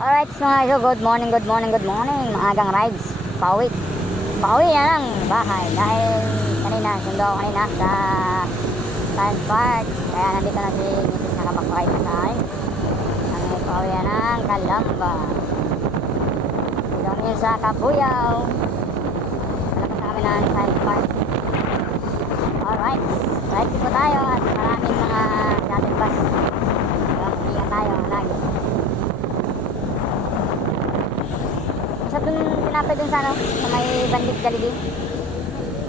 Alright mga idol, good morning. Maagang rides, pauwi. Pauwi na lang bahay dahil sundo ako kanina sa Science Park. Kaya nandito na si Mrs. nakapag-ride na sa akin. Ang pauwi na ng Calamba. Dito kami sa Kabuyaw. Malapit na kami ng Science Park. Alright, ride po tayo at maraming mga shuttle bus. Ingat tayo lagi. Sa dun tinapay dun sa ano, sa may Bandit Jollibee.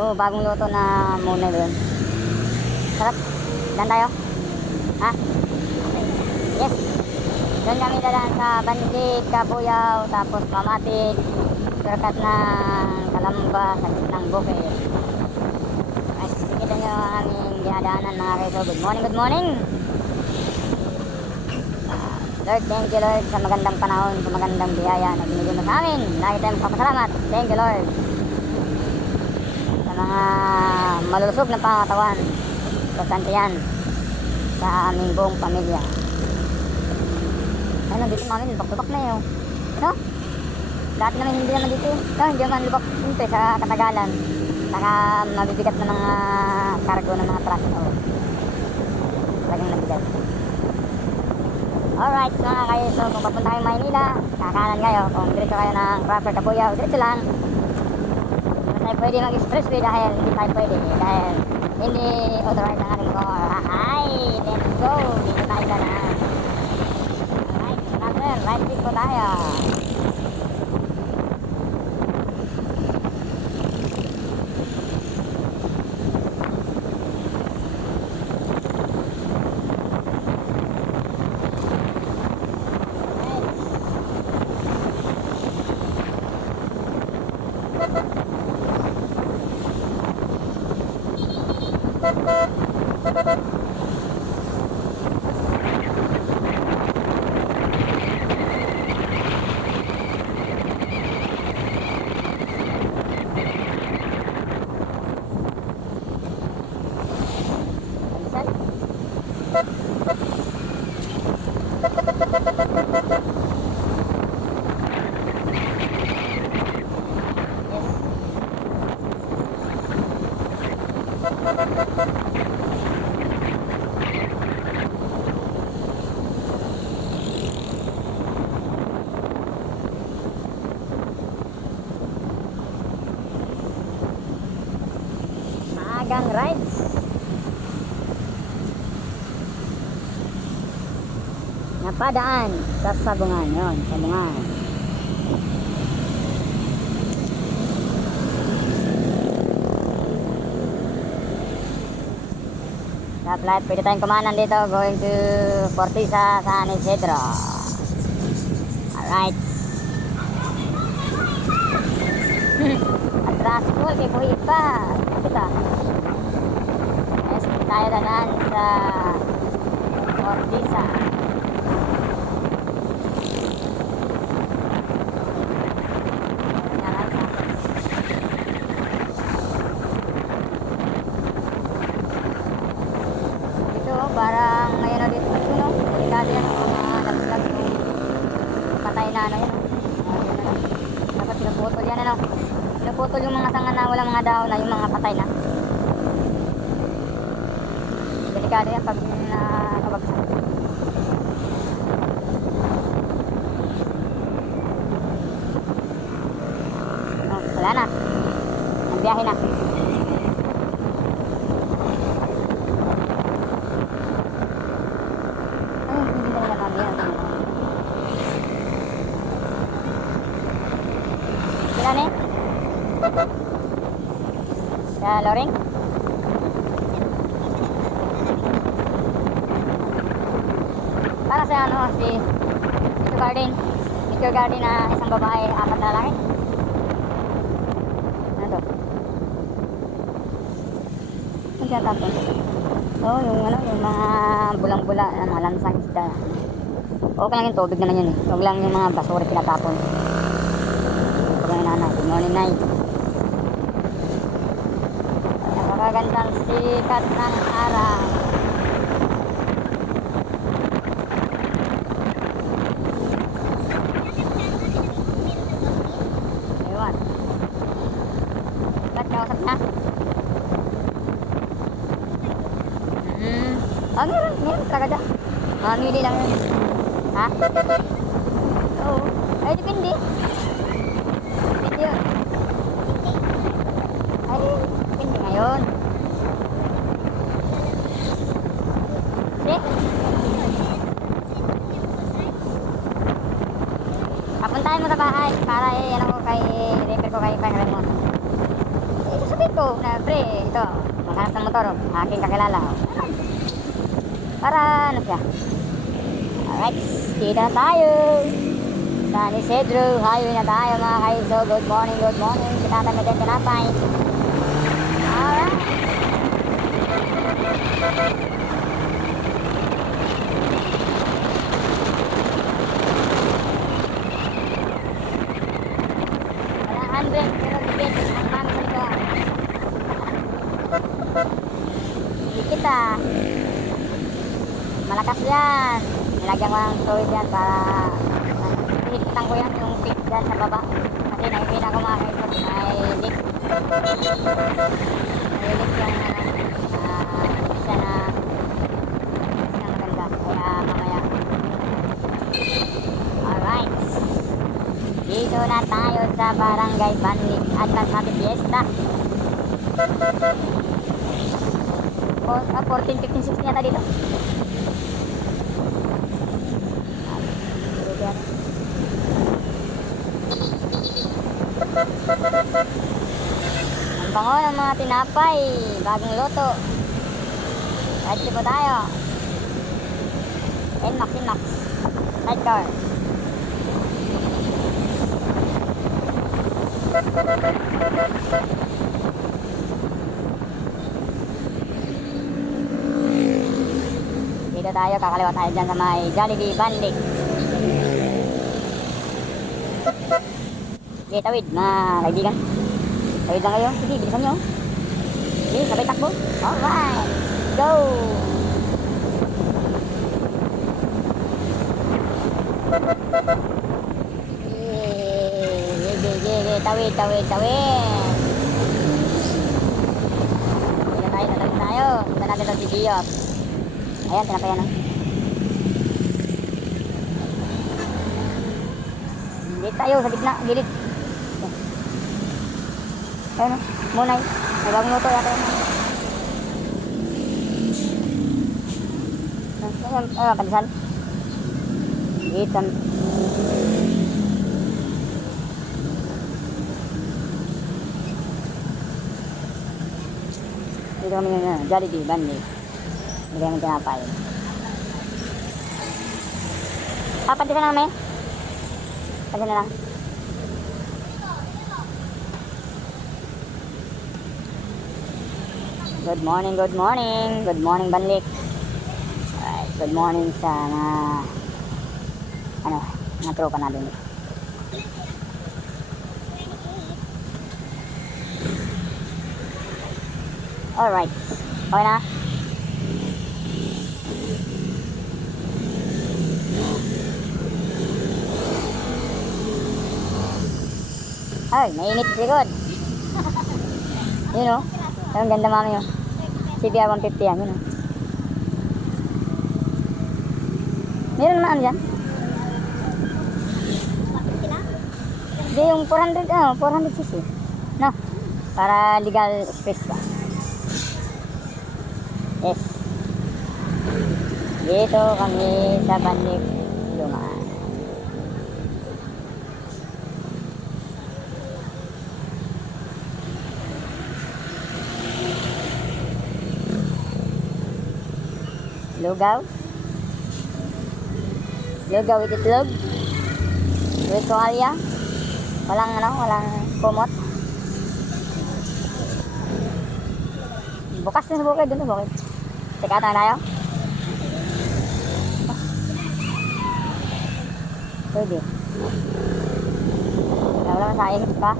Oh, bagong luto na muna doon. Sarap. Dan tayo. Ha? Okay. Yes. Doon kami dadaan sa Bandit, Kabuyaw, tapos Pamatik, shortcut ng Calamba, sa gitnang bukid. Ay, kita nyo ang aming dinadaanan mga kaiso. Good morning. Lord, thank you Lord sa magandang panahon, sa magandang biyaya na binigay mo sa amin. Lagi tayong magpapasalamat. Thank you Lord. Sa mga malulusog na pangatawan, importante yan sa aming buong pamilya. Ayun, nandito namin, lubak-lubak na yun. No? Lahat naman hindi naman dito. No, hindi naman lubak dito sa katagalan. Saka mabibigat na mga cargo ng mga truck. Oh. Talagang nabigat. Alright, so mga kayo, so kung papunta kayo Maynila, kakanan kayo. Kung diretso kayo ng proper Kabuyaw, diretso lang. Hindi tayo pwede mag-expressway dahil hindi tayo pwede. Dahil hindi authorized ang ating car. Hi, let's go. Dito tayo na. Alright, brother, right click po tayo. Maagang rides. Napadaan sa Sabungan yon, Sabungan. Sa flight, pwede tayong kumanan dito going to Fortisa, San Isidro. Alright. Atras po, kay buhay pa. Kita. Yes, tayo dadaan sa Fortisa. Parang ngayon na dito no? Delikado yan, mga naglag patay na ano yan. Dapat pinuputol yan ano. Pinuputol yung mga sanga na walang mga dahon na, yung mga patay na. Delikado yan pag nakabagsak. Oh, wala na. Nagbiyahe na. Sila ni? Sa Loring? Para sa ano, si Mr. Garden na isang babae, 4 na lalaki. Ano to? Ano siya tapon? Oh, yung ano, yung mga bulang-bula, mga lansang isda. Okay lang yung tubig naman yun eh. Huwag lang yung mga basura pinatapon. Good morning, Nay. Napakagandang sikat ng araw. talaga dyan. Mamili lang yun. Ha? Oo. Ay, depende. Depende yun. Ay, depende ngayon. Sige. Papuntahin mo sa bahay para ano ko kay repair ko kay Frank Raymond. Sasabihin ko na pre, ito, maghanap ng motor, aking kakilala. Para ano siya. Alright, dito na tayo. San Isidro, highway na tayo mga kaiso. Good morning, good morning. Kita tayo medyo tinapay. Alright. Pero dikit ang mami sa likod. Dikit ah. Malakas yan. Nilagyan ko ng fluid yan para hihigpitan ko yan yung tip dyan sa baba. Kasi nakikita ko mga kaisot may leak. May leak yung siya na maganda. Kaya mamaya. Alright. Dito na tayo sa Barangay Banlik at Happy Fiesta. 14, 15, 16 yata dito. Ang bango ng mga tinapay. Bagong loto. Ride po tayo. Inmax. Sidecar. Dito tayo, kakaliwa tayo dyan sa may Jollibee Banlik. Okay, tawid mga kaibigan. Tawid lang kayo. Sige, bilisan nyo. Sige, sabay takbo. Alright, go! Tawid. Dito tayo. Punta natin ito si Gios. Ayan, tinapayan na. Dito tayo sa gitna, gilid. Ayan o, munay. Nagawang luto yata yun. Ayan, pansan. Dito. Dito kami yung Jollibee Banlik. Hindi kami tinapay. Papantisan na namin. Pantisan na lang. Good morning Banlik. Alright, good morning sa mga tropa natin. Alright, okay na. Ay, mainit sa likod. Yun o. Ang ganda mami yun. CBR 150 yan. Yun o. Meron naman dyan. Hindi yung 400cc. No? Para legal space ba? Yes. Dito kami sa Banlik Lumaan. Lugaw with itlog, with tuwalya, walang kumot. Bukas na sa bukid, doon sa bukid. Teka, tayo. Pwede. Wala man sa ikot pa.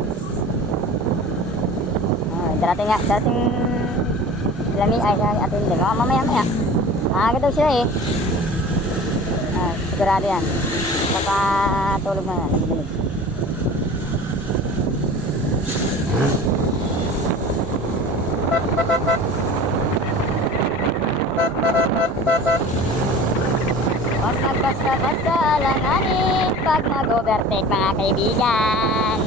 Darating lami ay sa atin din. Mamaya. Maaga daw sila eh. Sigurado yan. Papatulog na yan. Nagdidilig. Huwag magbasta-basta alanganin pag mag-overtake mga kaibigan.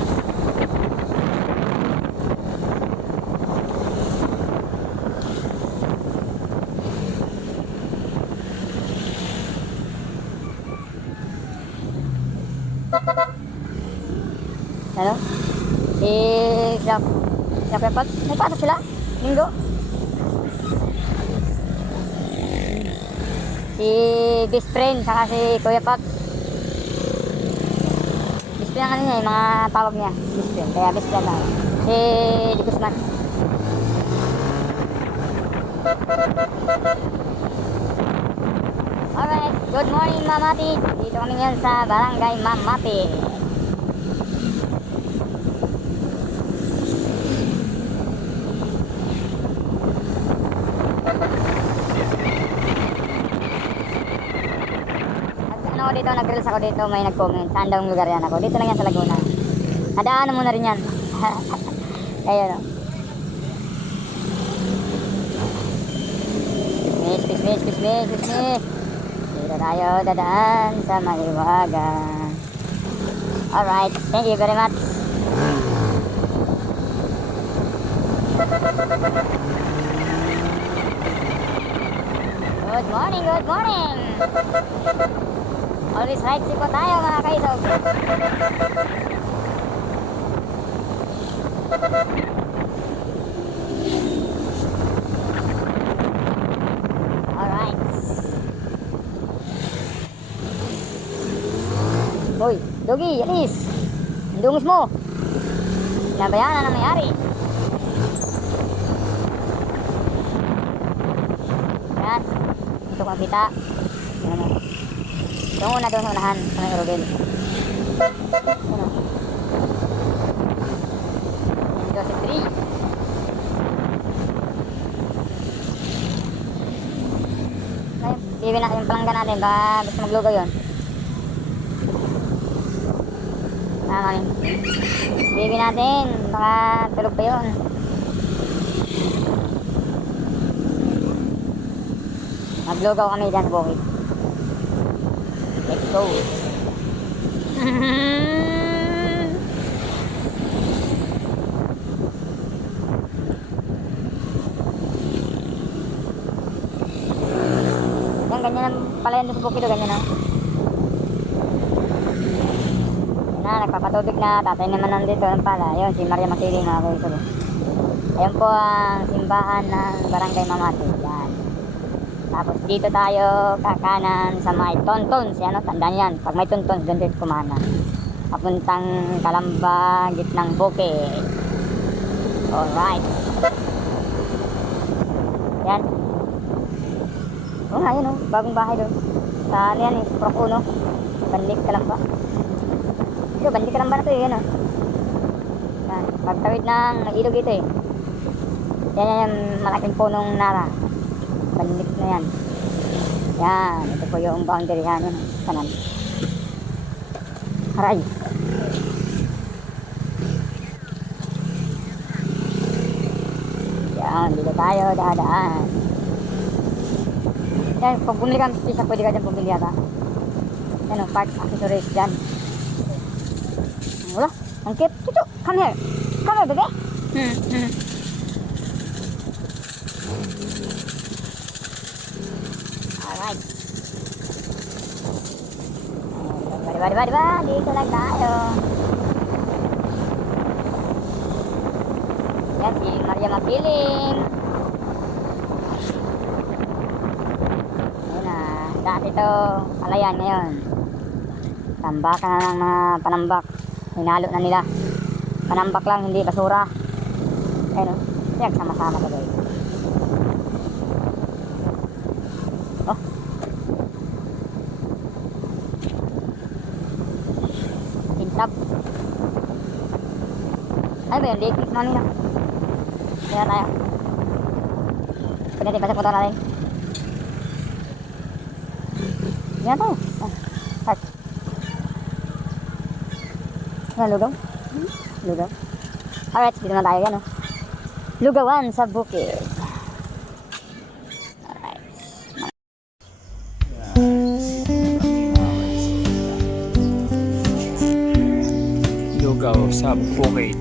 Ano? Si Kuya Pops, may pasok sila? Linggo? Si best friend, saka si Kuya Pops. Best friend ang ano niya, yung mga tawag niya. Best friend, kaya best friend lang. Si Di Guzman. Alright, good morning Mamati. Dito kami ngayon sa Barangay Mamati. Dito, nag-reels ako dito, may nag-comment saan daw ang lugar yan ako. Dito lang yan sa Laguna. Nadaanan mo na rin yan. Kaya no. Miss. Dito tayo dadaan sa Maliwagan. Alright, thank you very much. Good morning. Always right po tayo mga kaisog. Alright. Hoy, Dogi, alis. Dungis mo. Nabayanan na may-ari. Yan. Ito kong kita. Yan. Yung una doon sa unahan sa may Rodel. Ano? Joseph 3. Ngayon, na yung palangga natin. Baka gusto maglugaw yun. Kami. Bibi natin. Baka tulog pa yun. Maglugaw kami dyan sa bukid. Let's go. Yan, ganyan pala yan sa bukid o ganyan na. Yan na, nagpapatubig na. Tatay naman nandito pala. Yun, si Maria Makiling mga kaisog. Ayan po ang simbahan ng Barangay Mamati. Yan. Tapos dito tayo kakanan sa may Tonton. Ano, tandaan yan. Pag may Tonton, doon dito kumana. Papuntang Kalamba, gitnang bukid. Alright. Yan. Oo nga, yun o. Bagong bahay doon. Sa ano yan eh, Prok 1. Bandik Kalamba. Ito, Bandik Kalamba na ito eh. Yan o. Yan. Pagtawid ng ilog ito eh. Yan yung malaking punong nara. Bandik na yan. Yan. Ito po yung boundary yan. Yan. Kanan. Aray. Yan. Dito tayo. Dadaan. Yan. Pag bumili ka ng pisa, pwede ka dyan bumili yata. Yan o. Parts accessories dyan. Wala. Ang cute. Chuchu. Come here. Come here, baby. Alright. Diba? Dito lang tayo. Yan si Maria Makiling. Ayun na. Dati to Palayan ngayon. Tambakan na ng mga panambak. Hinalo na nila. Panambak lang, hindi basura. Ayun o. Yan, sama-sama to guys. Tap. Ano ba yun? Lake mix money lang. Kaya tayo. Pwede natin pasok motor natin. Yan tayo. Start. Ano, lugaw? Lugaw. Alright, dito na tayo yan o. Lugawan sa bukid. Alright. tayo sa bukid.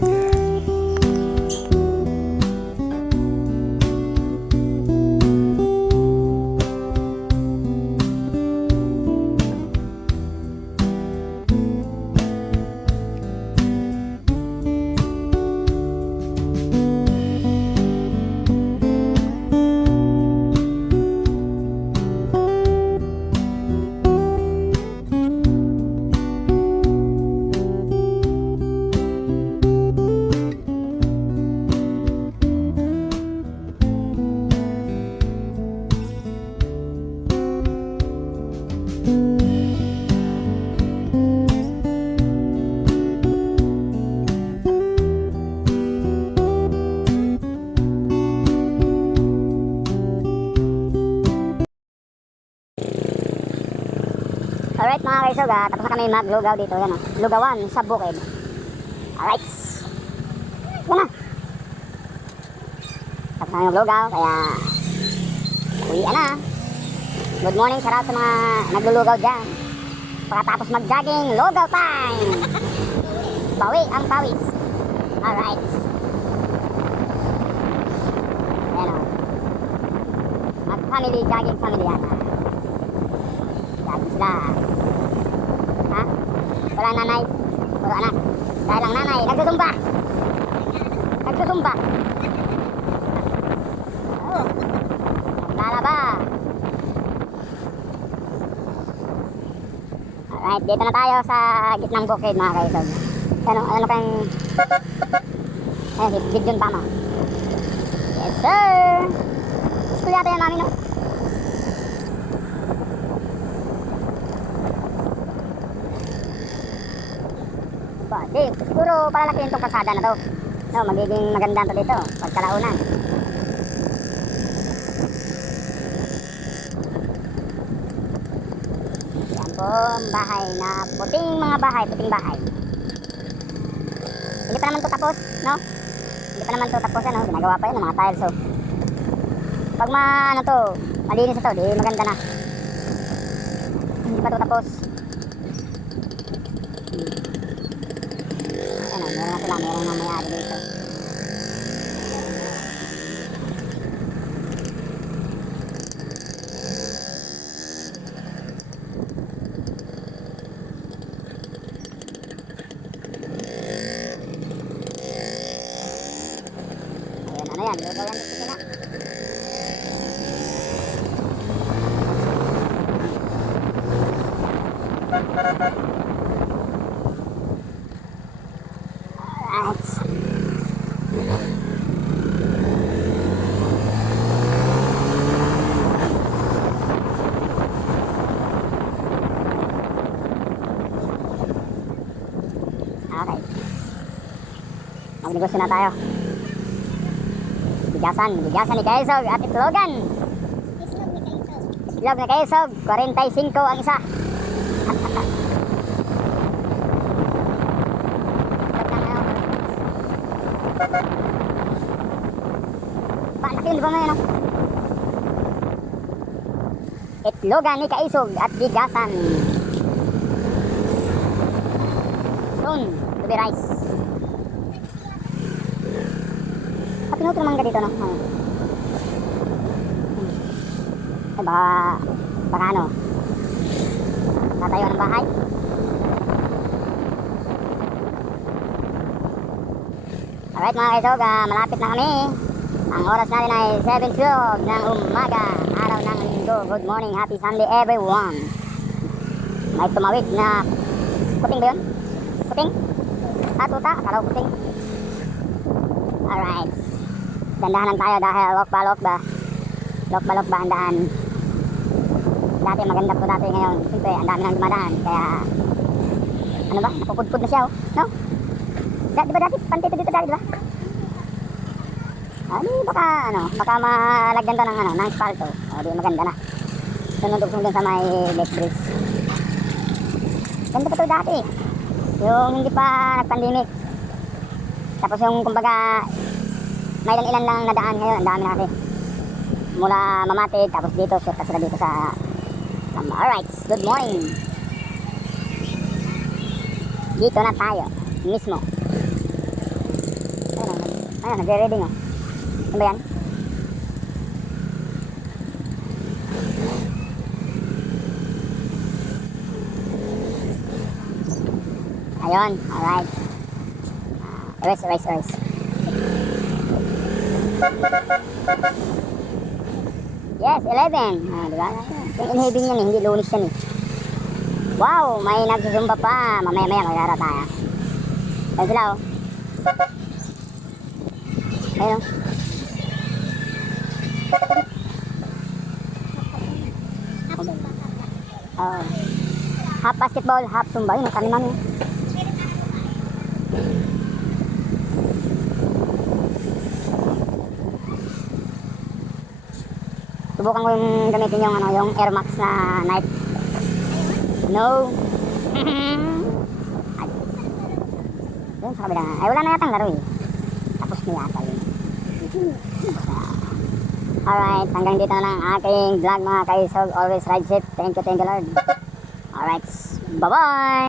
Alright mga kaisog, tapos na kami maglugaw dito. Yan, lugawan sa bukid. Alright. Ito na. Tapos na yung lugaw, kaya uwian na. Good morning, shout out sa mga naglulugaw dyan. Pagkatapos mag-jogging, lugaw time. Bawi ang pawis. Alright. Ayan o. Mag-family, jogging family yan. Jogging sila. Ha? Wala nanay, puro anak. Dahil ang nanay, nagsusumba. Nagsusumba. Oh. Naglalaba. Alright, dito na tayo sa gitnang bukid mga kaisog. Ano kayong... Eh, Gideon tama. Yes sir! School yata yan namin, no? Di, siguro palalakihin itong kalsada na to. No, magiging maganda to dito pagkalaunan. Yan po bahay na puting mga bahay, puting bahay. Hindi pa naman to tapos, no? Hindi pa naman to tapos, ano? Ginagawa pa yun ng mga tiles, so. Pag ano to, malinis ito, di maganda na. Hindi pa to tapos. Meron na mayari dito. Ayan, ano yan? Lugaw yan dito sila. Okay. Magnegosyo na tayo. Bigasan ni Kaisog at itlogan. Itlog ni Kaisog, 45 ang isa. Paano yun, di ba ngayon? Itlogan ni Kaisog at bigasan. Soon to be rice. Pinuto naman ka dito, no? Eh, baka ano? Tatayo ng bahay? Alright mga kaisog, malapit na kami. Ang oras natin ay 7:12 ng umaga, araw ng linggo. Good morning, happy Sunday everyone. May tumawid na puting ba yun? Puting? Tuta, akalaw puting. Alright. Dandahanan tayo dahil lokba ang daan. Dati maganda po dati, ngayon siyempre ang dami nang dumadaan, kaya ano ba, napupudpud na siya, oh, no? Di ba dati, pantito dito dati, di ba? Baka malagyan to ng ng spalto, o di maganda na. Sunod-ugsong dun sa may Lake Bridge. Ganda pa to dati, yung hindi pa nag-pandemic. Tapos yung kumbaga may ilan lang nadaan, ngayon ang dami na kasi. Mula Mamatid, tapos dito, shortcut sila dito sa alright, good morning. Dito na tayo mismo Ayun, nagre-reading oh. Ano ba yan? Ayun, alright. Erase. Yes, 11. Diba? Yung inhibing yan, hindi lunis yan eh. Wow, may nagsusumba pa. Mamaya-maya maglaro tayo. Ayun sila oh. Ayun oh. Oh. Half basketball, half zumba. Yun, kami mami. Subukan ko yung gamitin yung yung Air Max na knife. No. Ay. Yun sa kabila. Ay, wala na yatang laro eh. Tapos na yata yun. Alright, hanggang dito na lang aking vlog mga kaisog. Always ride safe. Thank you Lord. Alright, bye-bye!